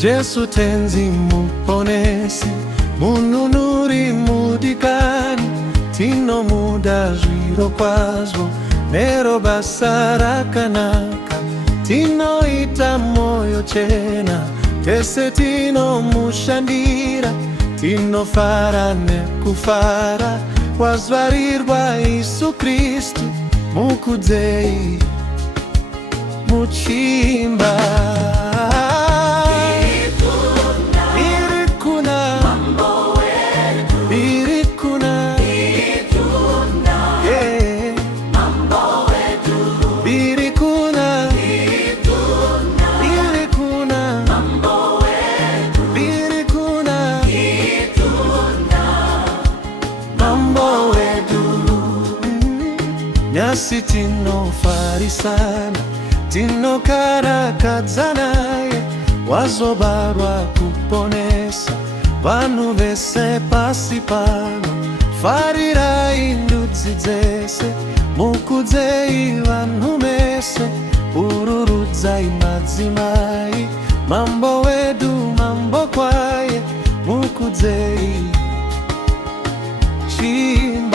Jesu tenzi muponesi, mununuri mudikani, tino muda zviro kwazvo, nero basa rakanaka, tinoita moyo chena, tese tinomushandira, tinofara nekufara, wazvarirwa Yesu Kristu, mukudzei muchimba. Nyasi tinofarisana, tinokarakadzanaye, wazobarwa kuponesa vanhu vese pasi pano. Farirai ndudzi dzese, mukudzei vanhu mese, ururudzai madzimai, mambo wedu mambo kwaye, mukudzei chimba.